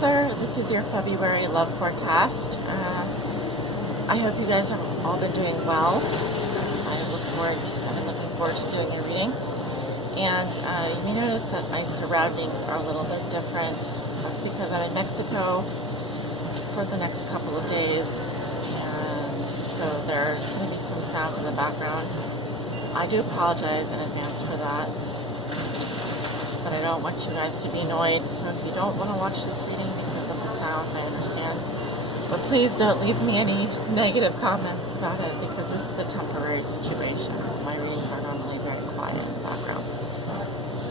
Cancer, this is your February love forecast. I hope you guys have all been doing well. I've been looking forward to doing your reading. And you may notice that my surroundings are a little bit different. That's because I'm in Mexico for the next couple of days. And so there's going to be some sound in the background. I do apologize in advance for that. But I don't want you guys to be annoyed. So if you don't want to watch this reading because of the sound, I understand. But please don't leave me any negative comments about it because this is a temporary situation. My readings are normally very quiet in the background.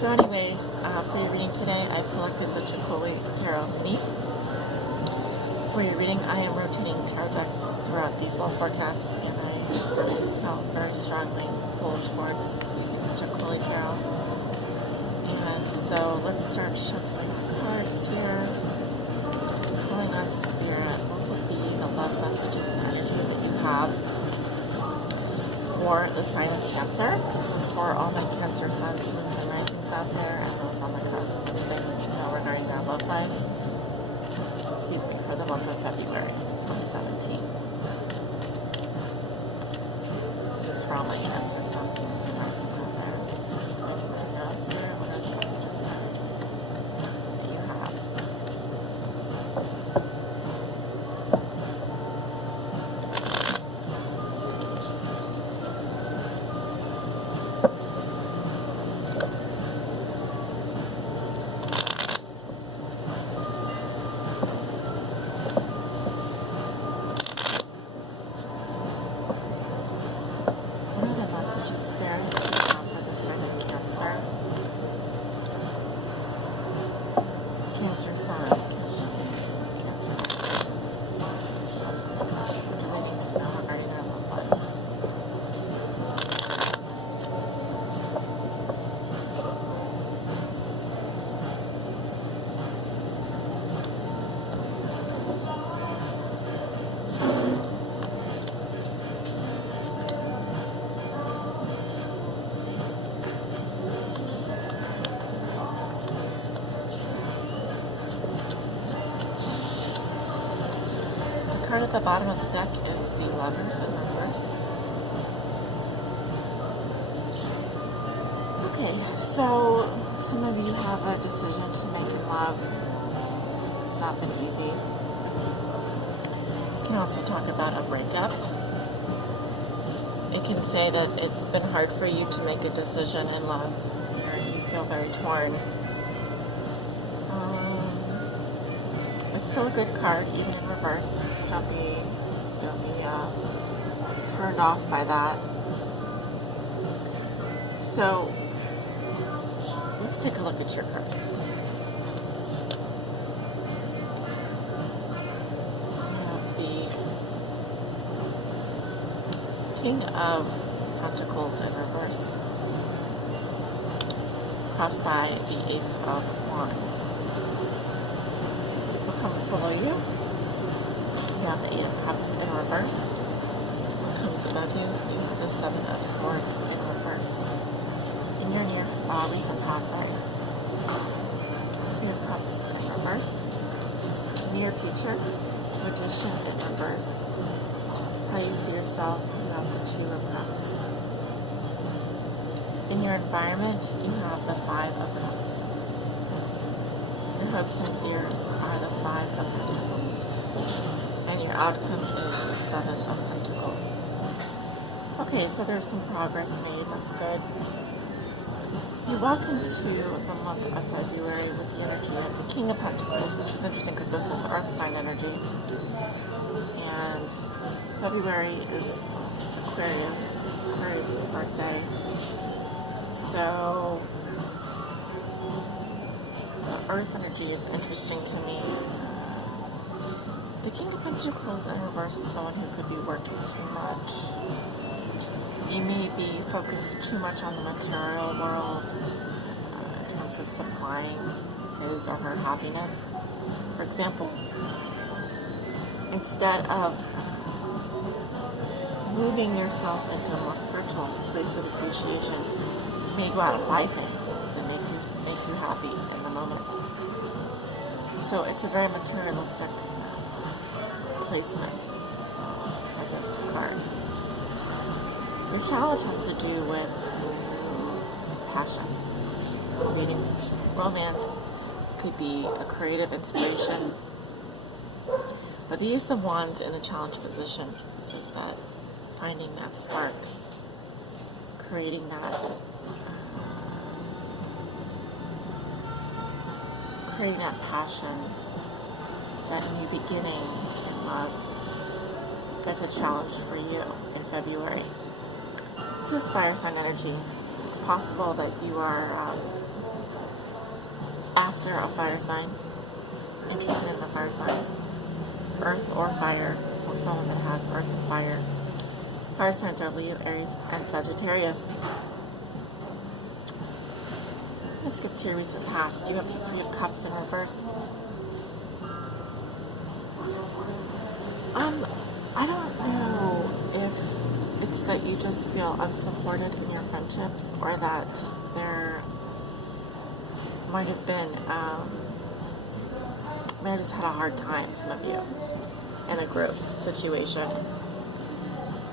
So anyway, for your reading today, I've selected the Chakoli Tarot Mini. For your reading, I am rotating tarot decks throughout these love forecasts, and I really felt very strongly pulled towards using the Chakoli Tarot. And so let's start shuffling the cards here. Calling on Spirit, what would be the love messages and energies that you have for the sign of Cancer? This is for all my Cancer suns, moons, and risings out there, and those on the cusp. Anything to know regarding their love lives? Excuse me, for the month of February 2017. This is for all my Cancer suns, moons, and risings out there. Anything to know, Spirit? What are the messages and energies that you have? Cancer sun, Cancer. Those on the cusp. What do they need to know regarding their love lives? The card at the bottom of the deck is the Lovers in reverse. Okay, so some of you have a decision to make in love. It's not been easy. This can also talk about a breakup. It can say that it's been hard for you to make a decision in love. You feel very torn. It's still a good card, even in reverse, so don't be turned off by that. So let's take a look at your cards. We have the King of Pentacles in reverse, crossed by the Ace of Wands. Comes below you. You have the Eight of Cups in reverse. What comes above you? You have the Seven of Swords in reverse. In your recent past, Three of Cups in reverse. Near future, Magician in reverse. How you see yourself, you have the Two of Cups. In your environment, you have the Five of Cups. Your hopes and fears are the Five of Pentacles, and your outcome is the Seven of Pentacles. Okay, so there's some progress made. That's good. You're welcome to the month of February with the energy of the King of Pentacles, which is interesting because this is Earth sign energy, and February is Aquarius. Aquarius' birthday, so Earth energy is interesting to me. The King of Pentacles in reverse is someone who could be working too much. You may be focused too much on the material world in terms of supplying his or her happiness. For example, instead of moving yourself into a more spiritual place of appreciation, you may go out and buy things that make you happy in the moment. So it's a very materialistic placement for this card. Your challenge has to do with passion. So reading romance could be a creative inspiration. But the Ace of Wands in the challenge position says that finding that spark, creating that passion, that new beginning in love, that's a challenge for you in February. This is fire sign energy. It's possible that you are after a fire sign, interested in the fire sign, earth or fire, or someone that has earth and fire. Fire signs are Leo, Aries, and Sagittarius. Let's skip to your recent past. You have the Three of Cups in reverse. I don't know if it's that you just feel unsupported in your friendships, or that there might have been, may have just had a hard time, some of you, in a group situation.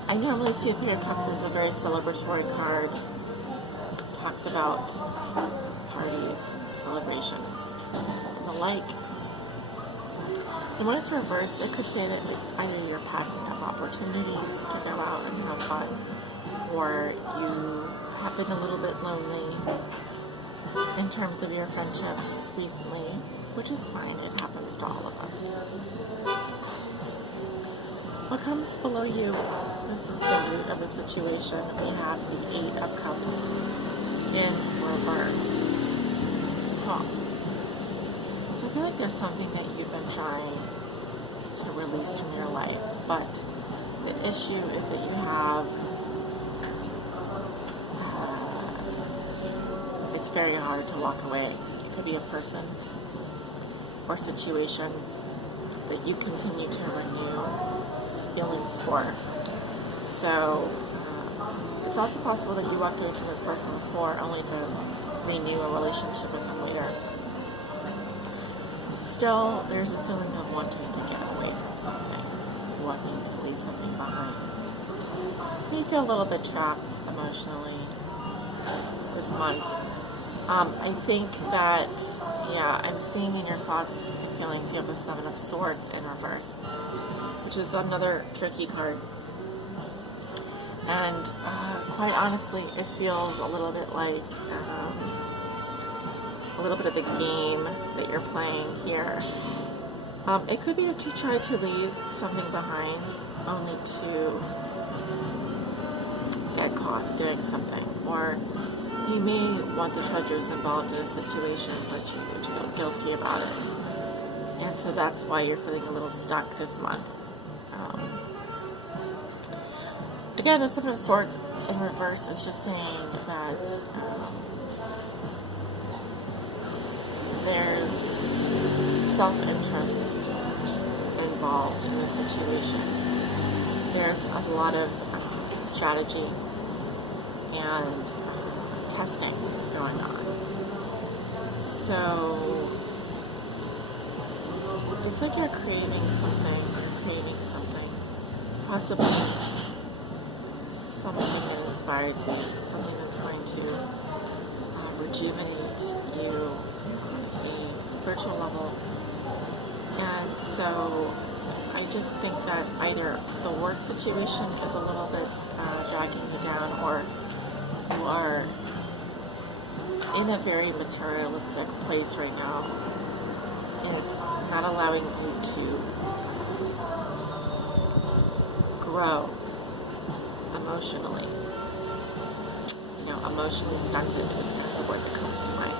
I normally see a Three of Cups as a very celebratory card. It talks about parties, celebrations, and the like. And when it's reversed, it could say that either you're passing up opportunities to go out and have fun, or you have been a little bit lonely in terms of your friendships recently, which is fine. It happens to all of us. What comes below you? This is the root of the situation. We have the Eight of Cups in reverse. So I feel like there's something that you've been trying to release from your life, but the issue is that you have, it's very hard to walk away. It could be a person or situation that you continue to renew feelings for. So it's also possible that you walked away from this person before only to renew a relationship with them later. Still, there's a feeling of wanting to get away from something, wanting to leave something behind. You feel a little bit trapped emotionally this month. I think that, I'm seeing in your thoughts and feelings you have the Seven of Swords in reverse, which is another tricky card. And quite honestly, it feels a little bit like a little bit of a game that you're playing here. It could be that you try to leave something behind only to get caught doing something, or you may want the treasures involved in a situation, but you would feel guilty about it. And so that's why you're feeling a little stuck this month. Again, the Seven of Swords in reverse is just saying that there's self-interest involved in the situation. There's a lot of strategy and testing going on. So it's like you're craving something, possibly something that inspires you, something that's going to rejuvenate you on a spiritual level. And so I just think that either the work situation is a little bit dragging you down, or you are in a very materialistic place right now, and it's not allowing you to grow emotionally. Emotionally stunted is kind of the word that comes to mind.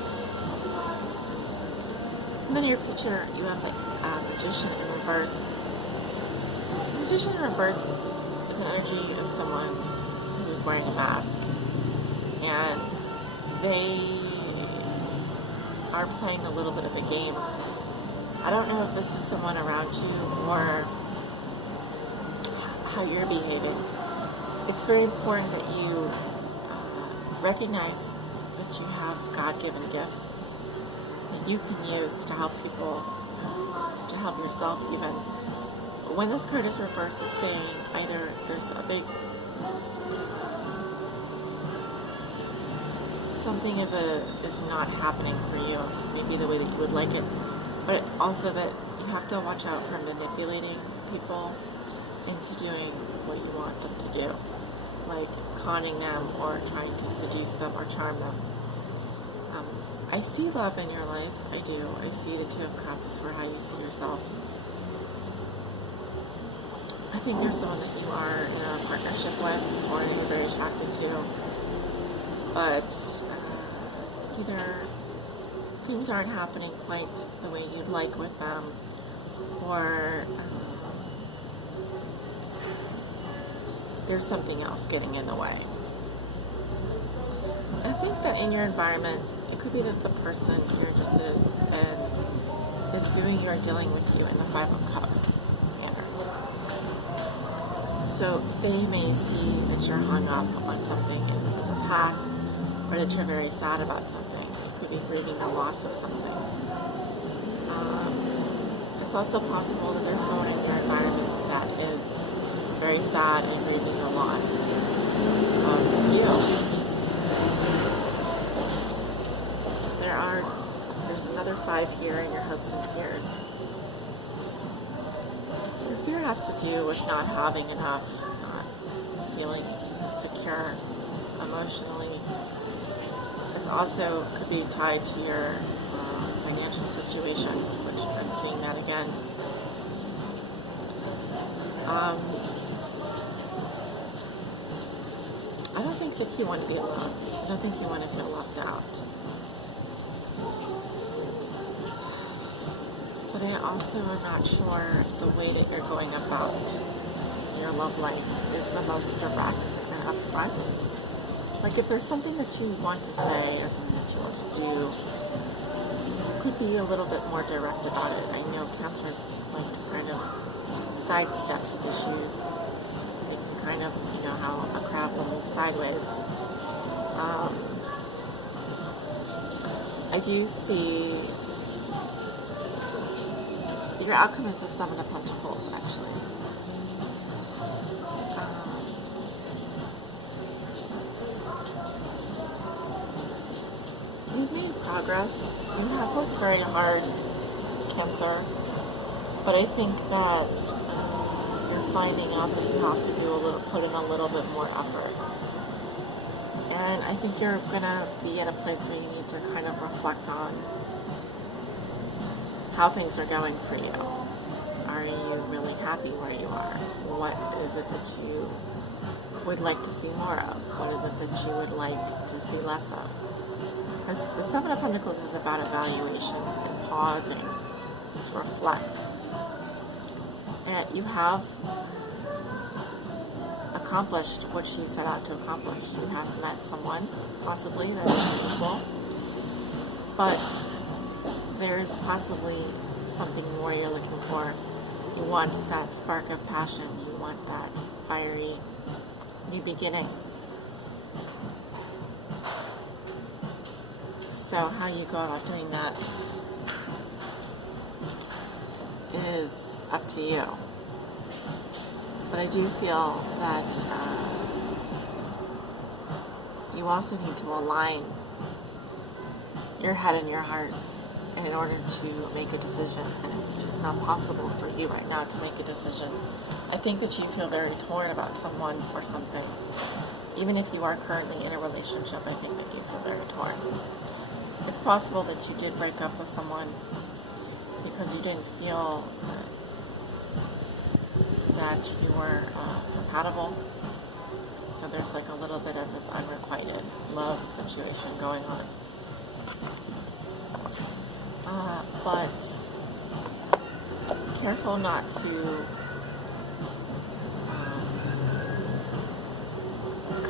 And then in your future, you have the Magician in reverse. The Magician in reverse is an energy of someone who's wearing a mask, and they are playing a little bit of a game. I don't know if this is someone around you or how you're behaving. It's very important that you recognize that you have God-given gifts that you can use to help people to help yourself even. When this card is reversed, it's saying either there's a big something is not happening for you, maybe the way that you would like it, but also that you have to watch out for manipulating people into doing what you want them to do, like conning them or trying to seduce them or charm them. I see love in your life, I do. I see the Two of Cups for how you see yourself. I think there's someone that you are in a partnership with or you're very attracted to, but either things aren't happening quite the way you'd like with them, or there's something else getting in the way. I think that in your environment, it could be that the person you're interested in is viewing you or dealing with you in the Five of Cups manner. So they may see that you're hung up on something in the past, or that you're very sad about something. You could be grieving the loss of something. It's also possible that there's someone in your environment that is very sad and grieving the loss of you. There's another 5 here in your hopes and fears. Your fear has to do with not having enough, not feeling secure emotionally. This also could be tied to your financial situation, which I'm seeing that again. I don't think that you want to be alone. I don't think you want to feel left out. But I also am not sure the way that you're going about your love life is the most direct and upfront. Like if there's something that you want to say or something that you want to do, you could be a little bit more direct about it. I know Cancers like to kind of sidestep issues. They can kind of, you know, how a crab will move sideways. I do see your outcome is the Seven of Pentacles, actually. You've made progress. You have worked very hard, Cancer. But I think that you're finding out that you have to put in a little bit more effort. And I think you're gonna be at a place where you need to kind of reflect on how things are going for you. Are you really happy where you are? What is it that you would like to see more of? What is it that you would like to see less of? Because the Seven of Pentacles is about evaluation and pausing to reflect. And you have accomplished what you set out to accomplish. You have met someone, possibly, that is beautiful. But there's possibly something more you're looking for. You want that spark of passion. You want that fiery new beginning. So how you go about doing that is up to you. But I do feel that you also need to align your head and your heart in order to make a decision, and it's just not possible for you right now to make a decision. I think that you feel very torn about someone or something. Even if you are currently in a relationship, I think that you feel very torn. It's possible that you did break up with someone because you didn't feel that you were compatible. So there's like a little bit of this unrequited love situation going on. But careful not to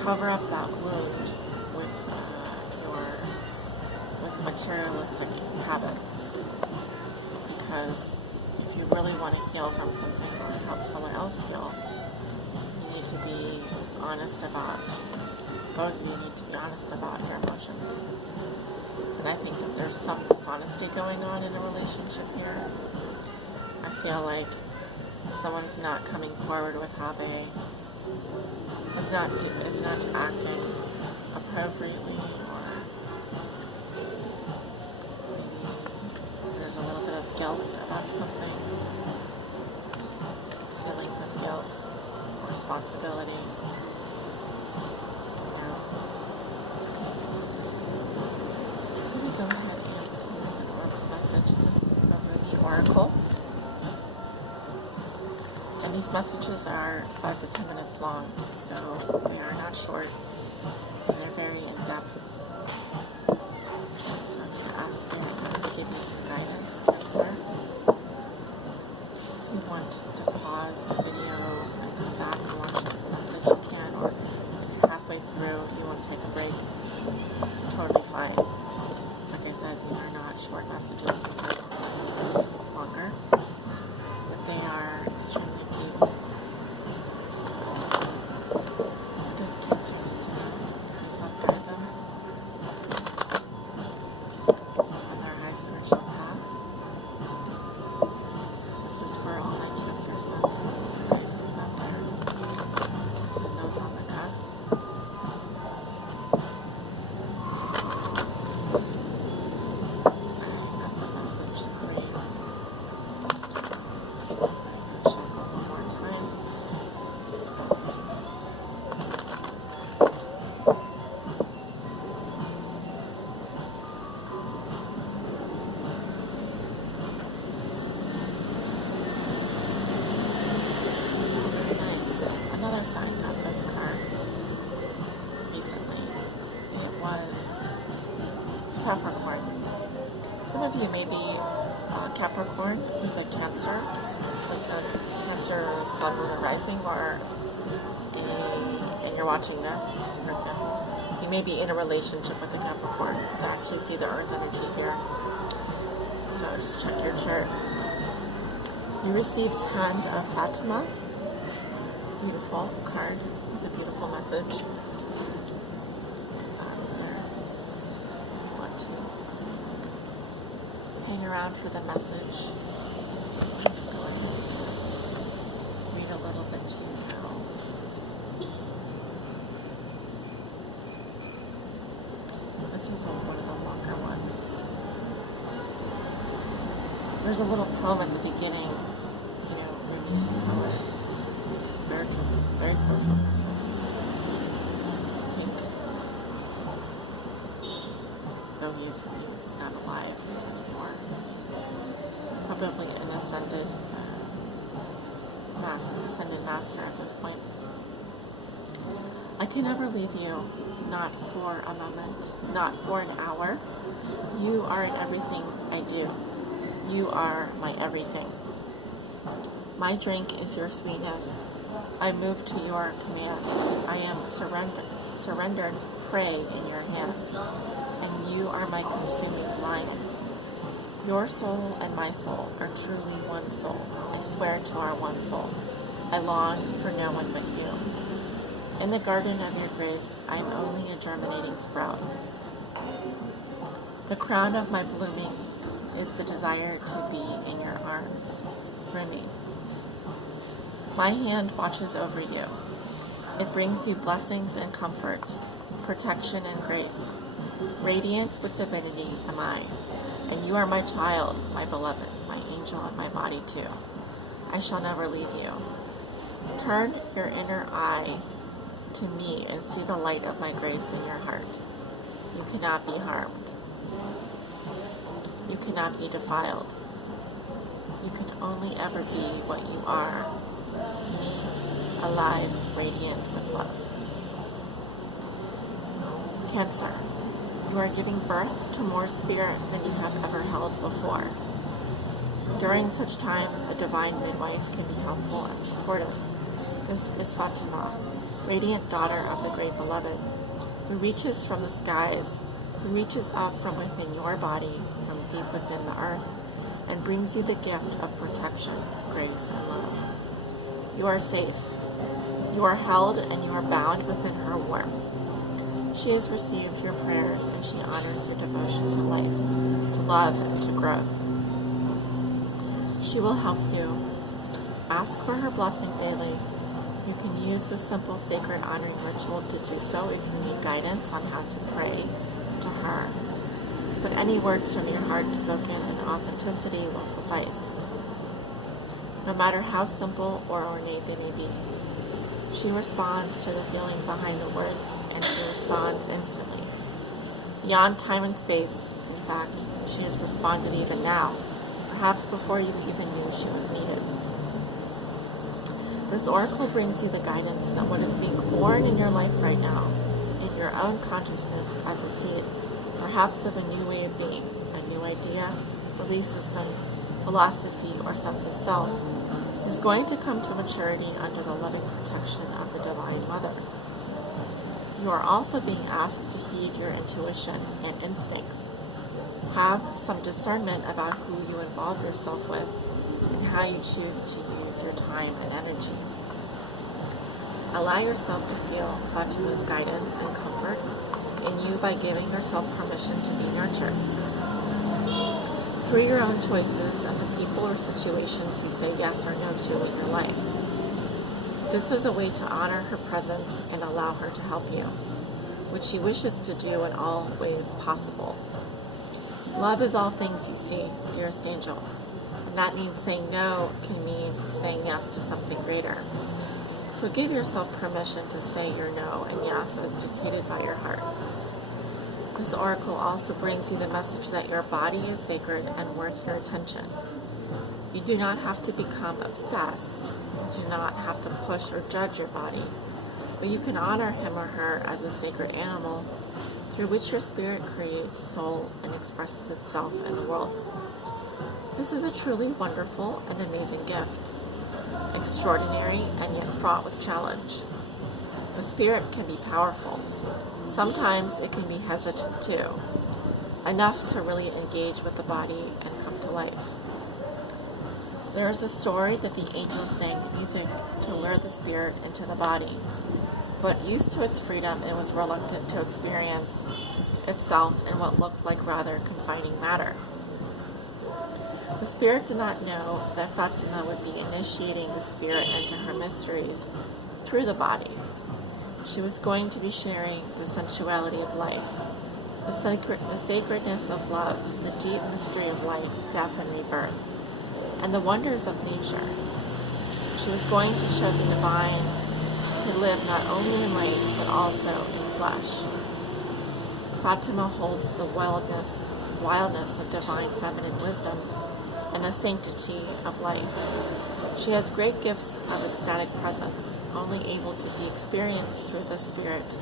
cover up that wound with materialistic habits. Because if you really want to heal from something or help someone else heal, you need to be honest about, both of you need to be honest about your emotions. And I think that there's some dishonesty going on in a relationship here. feel like someone's not coming forward with how they is not acting appropriately, or maybe there's a little bit of guilt about something, feelings of guilt, responsibility. Let me go ahead and pull an oracle message. This is the Ruby Oracle. And these messages are 5 to 10 minutes long, so they are not short, and they're very in-depth. So I'm going to ask you to give you some guidance, Cancer. If you want to pause the video and come back and watch this message, you can, or if you're halfway through, you want to take a break, totally fine. Like I said, these are not short messages, these are longer, but they are extremely deep. Just Cancer need to know. Please help guide them on their high spiritual path. This is for all my Cancer sons and risings out there, and those on the cusp. I got the message 3. Shuffle one more time. Nice. Another sign got this card recently. It was Capricorn. Some of you may be Capricorn with a Cancer, like a Cancer Sun, Moon, or Rising, or and you're watching this, for example. You may be in a relationship with a Capricorn, because I actually see the Earth energy here. So just check your chart. You received Hand of Fatima. Beautiful card with a beautiful message. Want to hang around for the message. Go ahead and read a little bit to you now. This is one of the longer ones. There's a little poem at the beginning. So, Ruby is a poet. Spiritual, very spiritual person. Pink. Though he's not alive anymore. He's probably an ascended master at this point. I can never leave you, not for a moment, not for an hour. You are in everything I do. You are my everything. My drink is your sweetness. I move to your command. I am surrendered prey in your hands, and you are my consuming lion. Your soul and my soul are truly one soul. I swear to our one soul. I long for no one but you. In the garden of your grace, I am only a germinating sprout. The crown of my blooming is the desire to be in your arms. Rumi. My hand watches over you. It brings you blessings and comfort, protection and grace. Radiant with divinity am I, and you are my child, my beloved, my angel, and my body too. I shall never leave you. Turn your inner eye to me and see the light of my grace in your heart. You cannot be harmed. You cannot be defiled. You can only ever be what you are, me, alive, radiant with love. Cancer, you are giving birth to more spirit than you have ever held before. During such times, a divine midwife can be helpful and supportive. This is Fatima, radiant daughter of the great beloved, who reaches from the skies, who reaches up from within your body, from deep within the earth, and brings you the gift of protection, grace, and love. You are safe. You are held and you are bound within her warmth. She has received your prayers and she honors your devotion to life, to love, and to growth. She will help you. Ask for her blessing daily. You can use this simple sacred honoring ritual to do so if you need guidance on how to pray to her. But any words from your heart spoken in authenticity will suffice, no matter how simple or ornate they may be. She responds to the feeling behind the words, and she responds instantly. Beyond time and space, in fact, she has responded even now, perhaps before you even knew she was needed. This oracle brings you the guidance that what is being born in your life right now, in your own consciousness as a seed, perhaps of a new way of being, a new idea, belief system, philosophy, or sense of self, is going to come to maturity under the loving protection of the Divine Mother. You are also being asked to heed your intuition and instincts. Have some discernment about who you involve yourself with and how you choose to use your time and energy. Allow yourself to feel Fatima's guidance and comfort in you by giving yourself permission to be nurtured. Through your own choices and the people or situations you say yes or no to in your life. This is a way to honor her presence and allow her to help you, which she wishes to do in all ways possible. Love is all things you see, dearest angel. And that means saying no can mean saying yes to something greater. So give yourself permission to say your no and yes as dictated by your heart. This oracle also brings you the message that your body is sacred and worth your attention. You do not have to become obsessed. You do not have to push or judge your body, but you can honor him or her as a sacred animal through which your spirit creates soul and expresses itself in the world. This is a truly wonderful and amazing gift, extraordinary and yet fraught with challenge. The spirit can be powerful. Sometimes it can be hesitant too, enough to really engage with the body and come to life. There is a story that the angels sang music to lure the spirit into the body, but used to its freedom, it was reluctant to experience itself in what looked like rather confining matter. The spirit did not know that Fatima would be initiating the spirit into her mysteries through the body. She was going to be sharing the sensuality of life, the sacredness of love, the deep mystery of life, death, and rebirth, and the wonders of nature. She was going to show the divine who lived not only in light, but also in flesh. Fatima holds the wildness of divine feminine wisdom and the sanctity of life. She has great gifts of ecstatic presence, only able to be experienced through the spirit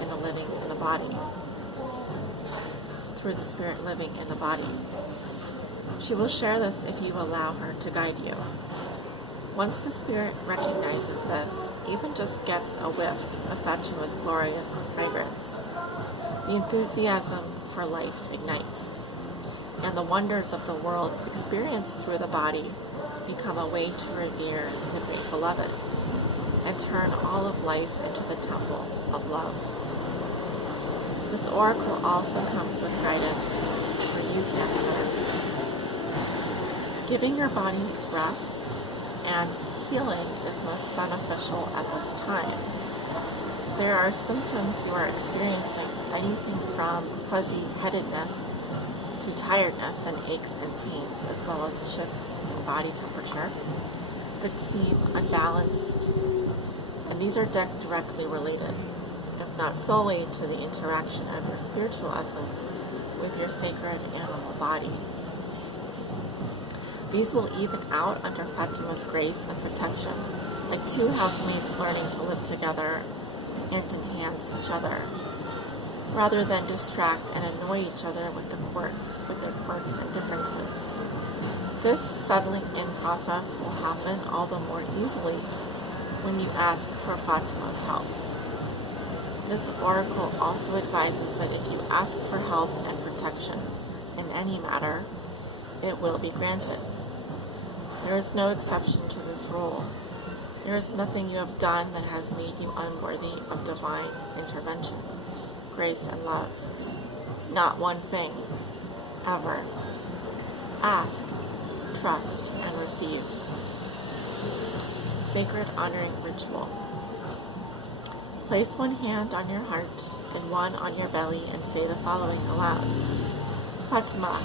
in the living in the body. Through the spirit living in the body. She will share this if you allow her to guide you. Once the spirit recognizes this, even just gets a whiff of Fatima's glorious fragrance, the enthusiasm for life ignites, and the wonders of the world experienced through the body become a way to revere the great beloved and turn all of life into the temple of love. This oracle also comes with guidance for you, Cancer. Giving your body rest and healing is most beneficial at this time. There are symptoms you are experiencing, anything from fuzzy headedness to tiredness and aches and pains, as well as shifts in body temperature that seem unbalanced. And these are directly related, if not solely, to the interaction of your spiritual essence with your sacred animal body. These will even out under Fatima's grace and protection, like two housemates learning to live together hand in hand each other, rather than distract and annoy each other with their quirks and differences. This settling in process will happen all the more easily when you ask for Fatima's help. This oracle also advises that if you ask for help and protection in any matter, it will be granted. There is no exception to this rule. There is nothing you have done that has made you unworthy of divine intervention, grace, and love. Not one thing. Ever. Ask. trust, and receive. Sacred honoring ritual. Place one hand on your heart and one on your belly and say the following aloud. Fatima,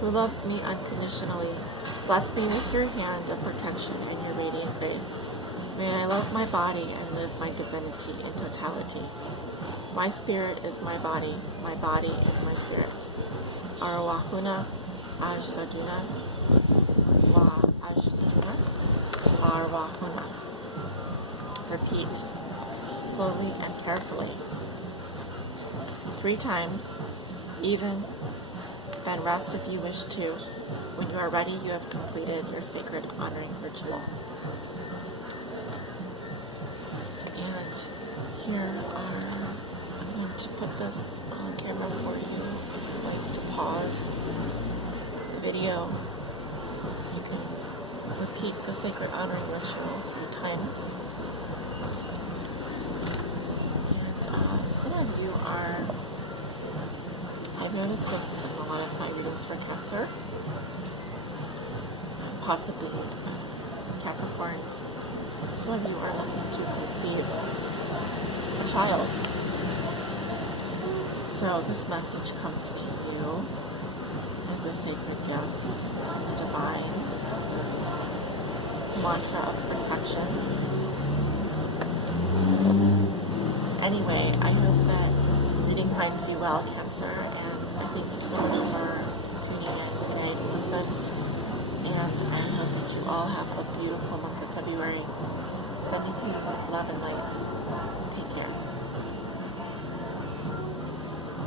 who loves me unconditionally, bless me with your hand of protection and your radiant grace. May I love my body and live my divinity in totality. My spirit is my body is my spirit. Arwahuna Ajsaduna Wa Ajsaduna Arwahuna. Repeat slowly and carefully. 3 times, even, then rest if you wish to. When you are ready, you have completed your sacred honoring ritual. And here I'm going to put this on camera for you. If you'd like to pause the video, you can repeat the sacred honoring ritual 3 times. And some of you are, I've noticed this in a lot of my readings for Cancer, possibly Capricorn. Some of you are looking to conceive a child. So this message comes to you as a sacred gift, the divine mantra of protection. Anyway, I hope that this reading finds you well, Cancer, and I thank you so much for tuning in tonight to listen. And I hope that you all have a beautiful month of February. Sending you love and light. Take care.